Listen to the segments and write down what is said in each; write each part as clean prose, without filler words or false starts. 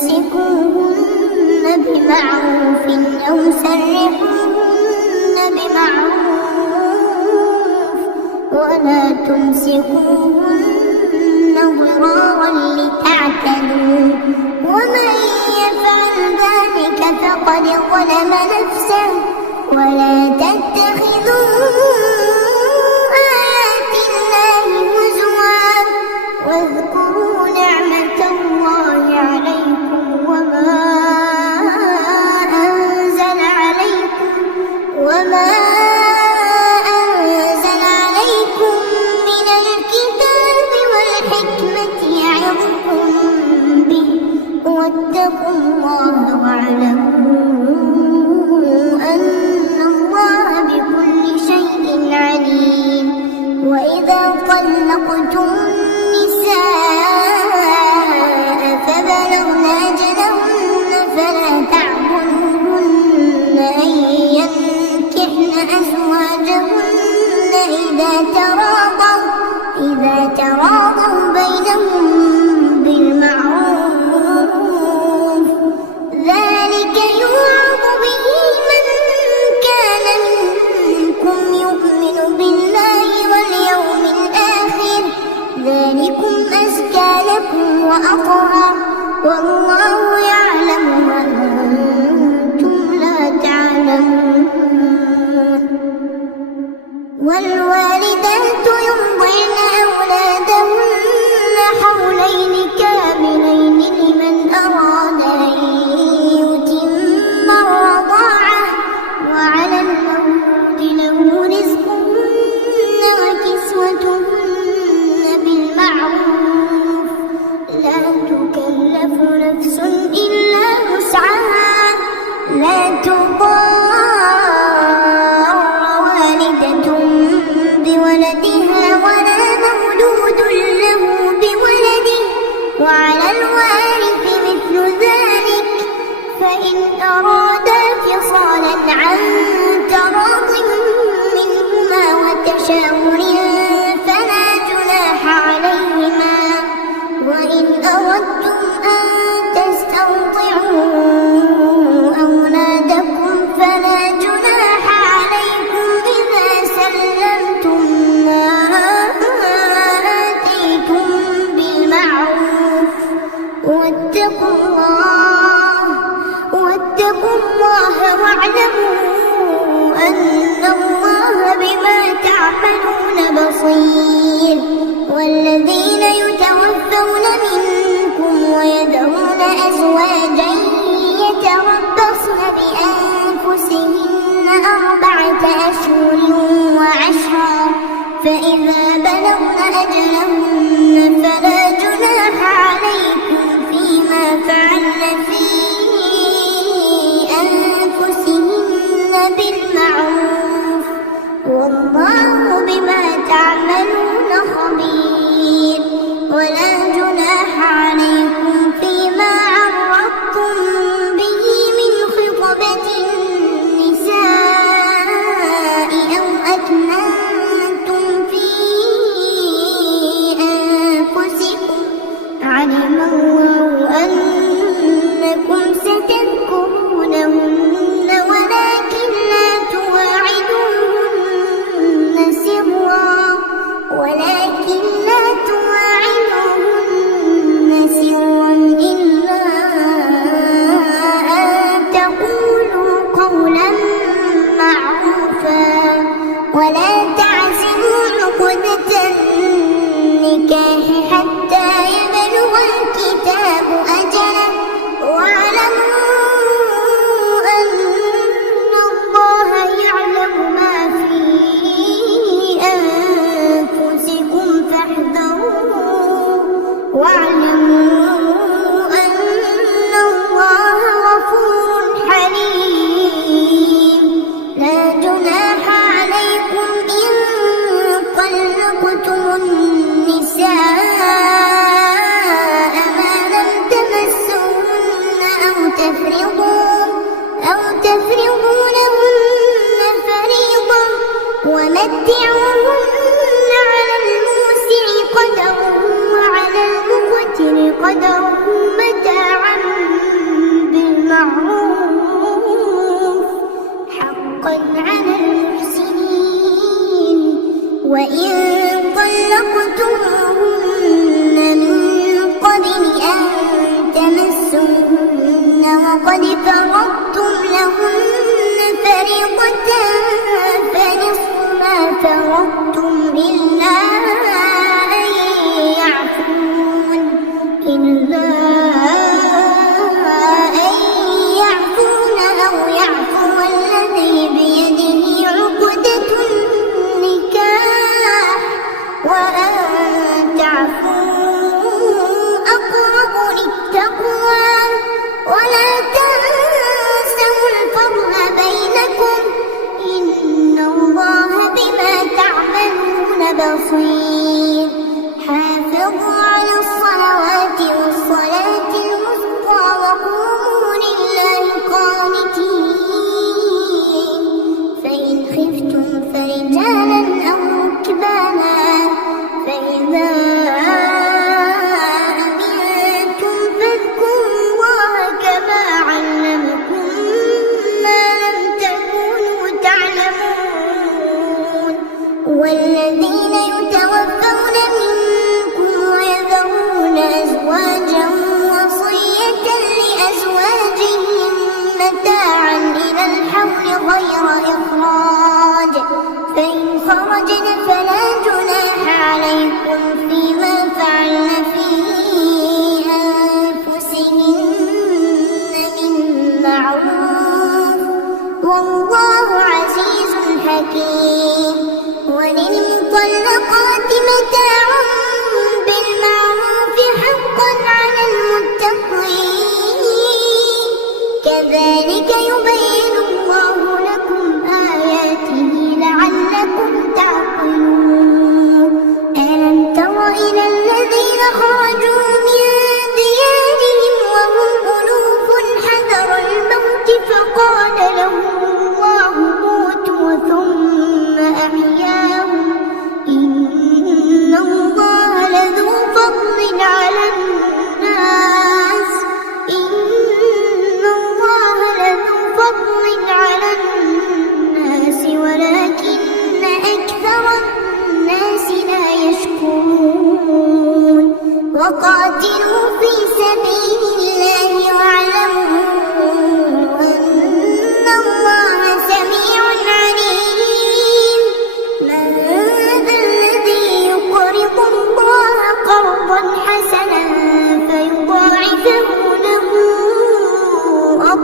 فأمسكوهن بمعروف أو سرحوهن بمعروف ولا تمسكوهن ضرارا لتعتدوا ومن يفعل ذلك فقد ظلم نفسه ولا تتخذوا آيات الله هزوا واذكروا نعمة الله عليكم وما أنزل عليكم من الكتاب والحكمة يعظكم به واتقوا الله واعلموا أن الله بكل شيء عليم. وإذا طلقتم النساء فبلغن أجلهن فلا تعضلوهن أن ينكحن أزواجهن إذا تراضوا بينهم بالمعروف ذلك يوعظ به من كان منكم يؤمن بالله واليوم الآخر ذلكم أزكى لكم وأطهر والله يعلم وأنتم لا تعلمون. والوالدات يرضعن أولادهن حولين كاملين لمن أراد أن يتم الرضاعة وعلى المولود له رزقهن وكسوتهن بالمعروف لا تكلف نفس إلا وسعها لا تضار والدة بولدها ولا مولود له بولده وعلى الوارث مثل ذلك فإن أرادا فصالا عن تراض منهما وتشاور فلا جناح عليهما. وإن أردتم أن تسترضعوا أولادكم فلا جناح عليكم إذا سلمتم ما آتيتم بالمعروف واتقوا الله واعلموا أن الله بما تعملون بصير. والذين يتوفون منكم ويذرون أزواجا يتربصن بأنفسهن 4 أشهر وعشرا فإذا بلغن أجلهن فلا جناح عليكم فيما فعلن في أنفسهن بالمعروف والله بما تعملون خبير. ولا جناح عليكم فيما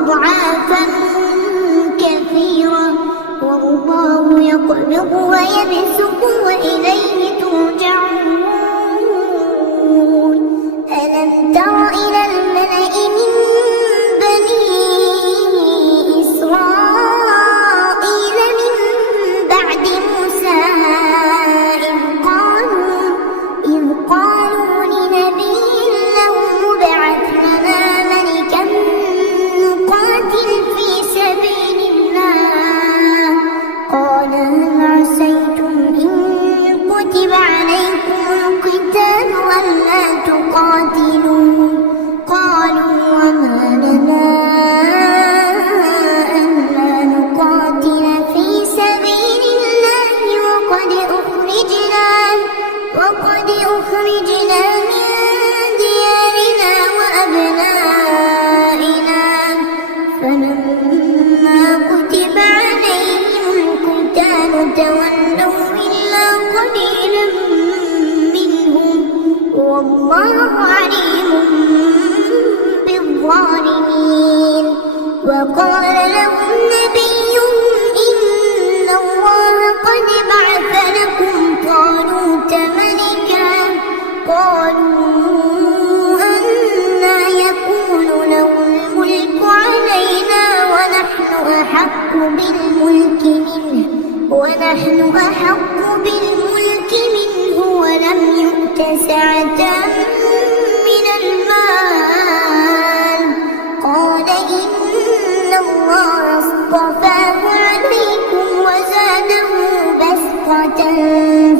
أضعافا كثيرة والله يقبض ويبسط وإليه ترجعون. ألم تر إلى الملأ من بني إسرائيل من بعد موسى إذ قالوا لنبي له ابعث لنا ملكا نقاتل في سبيل الله قال هل عسيتم إن كتب عليكم القتال ألا تقاتلوا قالوا وما لنا ألا نقاتل في سبيل الله وقد أخرجنا من ديارنا وأبنائنا فلما كتب عليهم القتال تولوا إلا قليلا منهم والله عليم بالظالمين. وقال لهم نبيهم إن الله قد بعث لكم طالوت ملكا قالوا أنى يكون له الملك علينا ونحن أحق بالملك منه ولم يؤت سعة من المال قال إن الله اصطفاه عليكم وزاده بسطة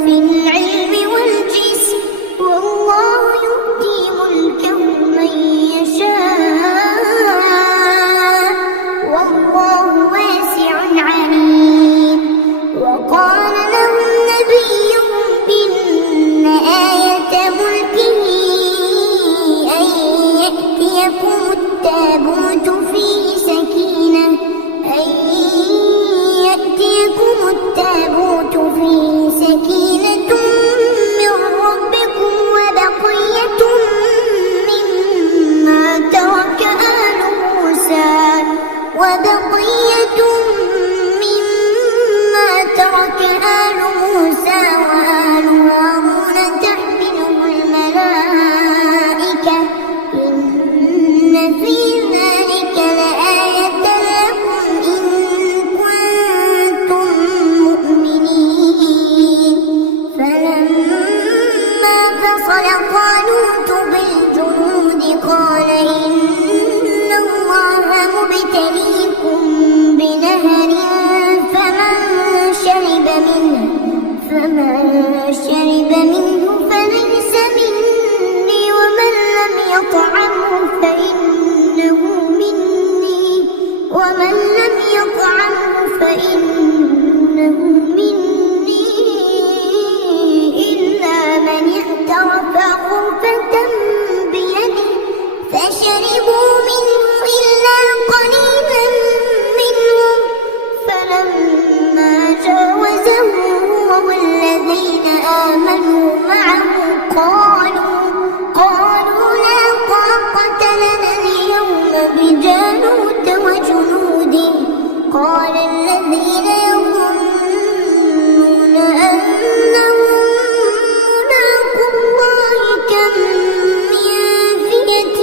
في العلم والجسم والله يؤتي ملكه من يشاء والله واسع عليم. وقال لهم نبيهم إن آية ملكه أن يأتيكم التابوت فيه سكينة من ربكم وبقية مما ترك آل موسى وآل هارون تحمله الملائكة إن في ذلك لآية لكم إن كنتم مؤمنين. فلما فصل طالوت بالجنود قال إن الله مبتليكم بنهر فمن شرب منه فليس مني ومن لم يطعمه فإنه مني إلا من اغترف غرفة بيده فشربوا منه إلا قليلا منهم فلما جاوزه هو والذين آمنوا معه قالوا لا طاقة لنا اليوم بجالوت وجنوده قال الذين يظنون أنهم ملاقو الله كم من فئة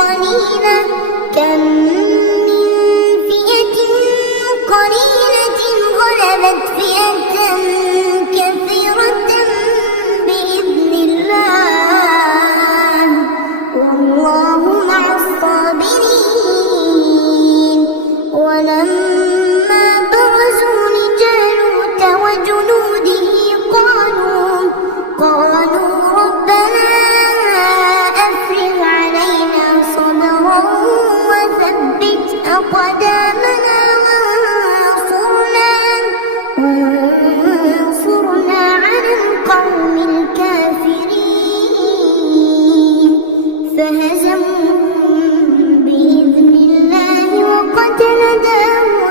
قليلة غلبت فئة كثيرة بإذن الله والله مع الصابرين. ولما برزوا لجالوت وجنوده قالوا ربنا أفرغ علينا صبرا وثبت أقدامنا وانصرنا على القوم الكافرين. فهزموهم بإذن الله وقتل داود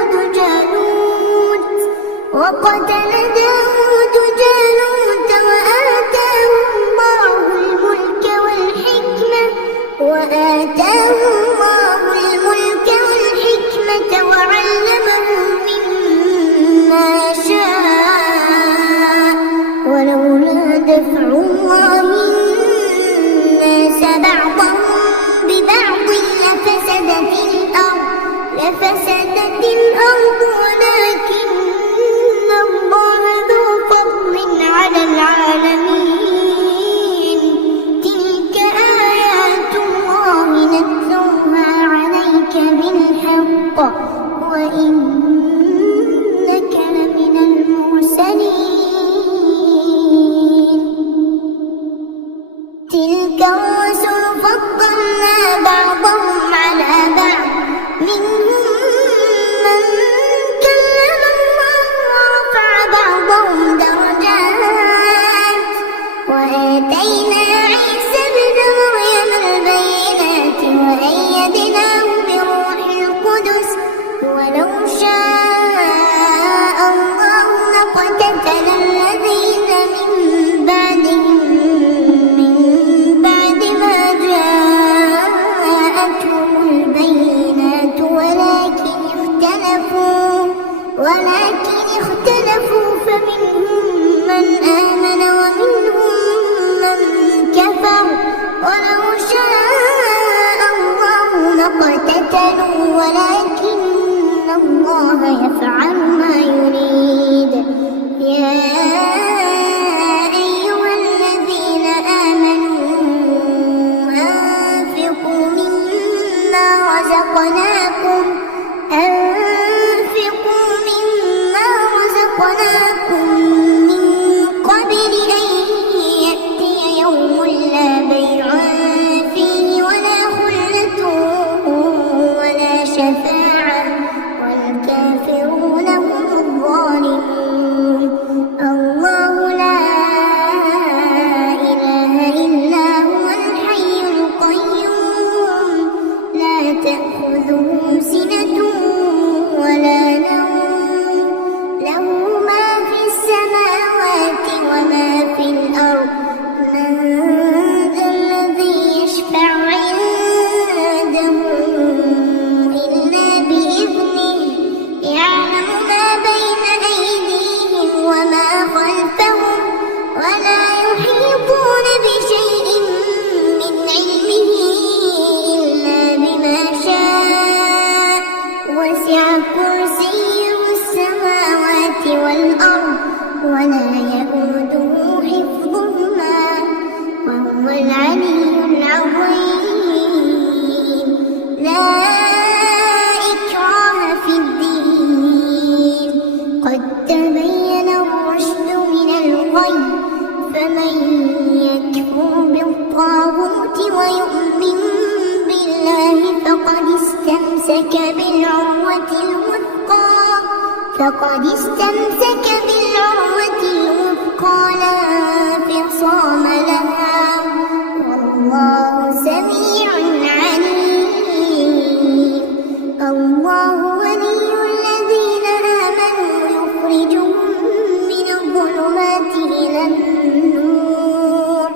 الحق وإنك لمن المرسلين. تلك الرسل فضلنا بعضهم على بعض منهم من كلم الله ورفع بعضهم درجات وآتينا عيسى ابن مريم البينات وأيدناه بروح القدس ولو شاء الله لاقتتل الذين من بعدهم من بعد ما جاءتهم البينات ولكن اختلفوا فمنهم من آمن ومنهم من كفر ولو شاء الله لاقتتلوا ولكن الله يفعل ما يريد. يا أيها الذين آمنوا أنفقوا مما رزقناكم من قبل أن يأتي يوم لا بيع فيه ولا خلة ولا شفاعة والكافرون هم الظالمون. الله لا إله إلا هو الحي القيوم لا تأخذه سنة ولا نوم له ما في السماوات وما في الأرض. من ذا الذي يشفع عنده إلا بإذنه يعلم ما بين أيديهم وما خلفهم ولا يحيطون بشيء من علمه إلا بما شاء وسع كرسيه السماوات والأرض ولا يئوده حفظهما وهو العلي العظيم. لا إكراه في الدين قد تبين الرشد من الغي فمن يكفر بالطاغوت ويؤمن بالله فقد استمسك بالعروة الوثقى لا انفصام لها والله سميع عليم. الله ولي الذين آمنوا يخرجهم من الظلمات إلى النور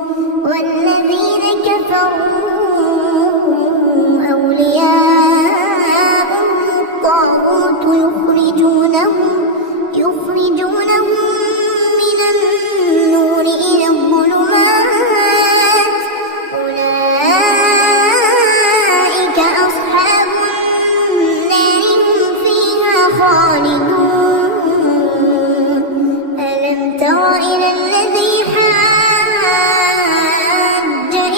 والذين كفروا أولياءهم الطاغوت يخرجونهم من النور إلى الظلمات أولئك أصحاب النار هم فيها خالدون. ألم تر إلى الذي حاج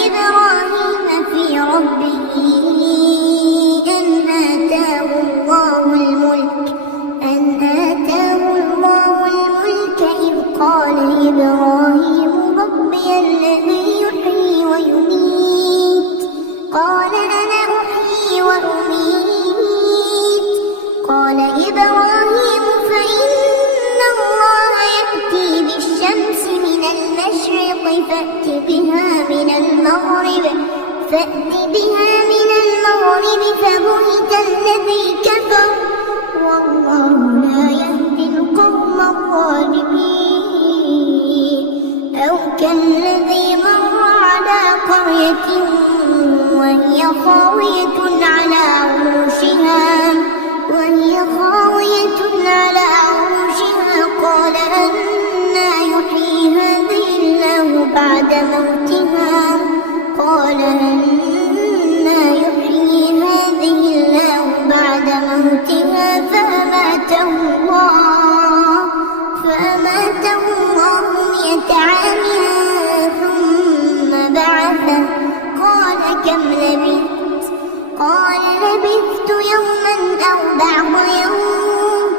إبراهيم في ربه أن آتاه الله الملك إذ قال إبراهيم ربي الذي يحيي ويميت قال أنا أحيي وأميت قال إبراهيم فإن الله يأتي بالشمس من المشرق فأت بها من المغرب فبهت الذي كفر والله لا يهدي القوم الظالمين. أو كالذي مر على قرية وهي خاوية على عروشها قال أنى يحيي هذه الله بعد موتها فأماته الله 100 عام ثم بعثه قال كم لبثت قال لبثت يوما أو بعض يوم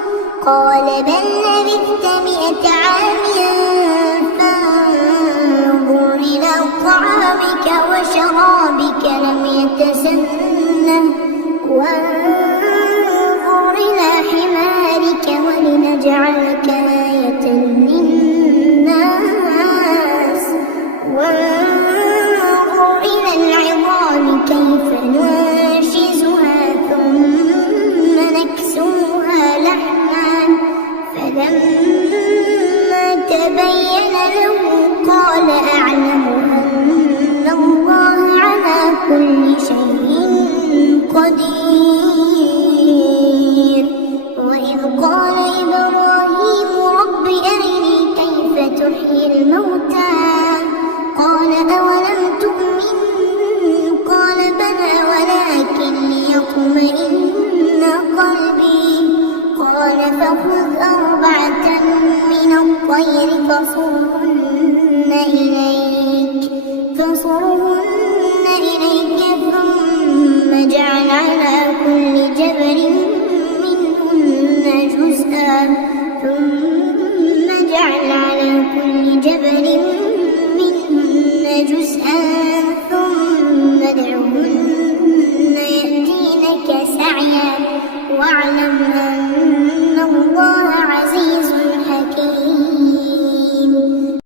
قال بل لبثت 100 عام فانظر إلى طعامك وشرابك لم يتسنه وانظر إلى حمارك ولنجعلك آية للناس وانظر إلى العظام كيف ننشزها ثم نكسوها لحما فلما تبين له قال أعلم أن الله على كل شيء قدير. وإذ قال إبراهيم رب أرني كيف تحيي الموتى قال أولم تؤمن قال بلى ولكن ليطمئن قلبي قال فخذ 4 من الطير فصرهن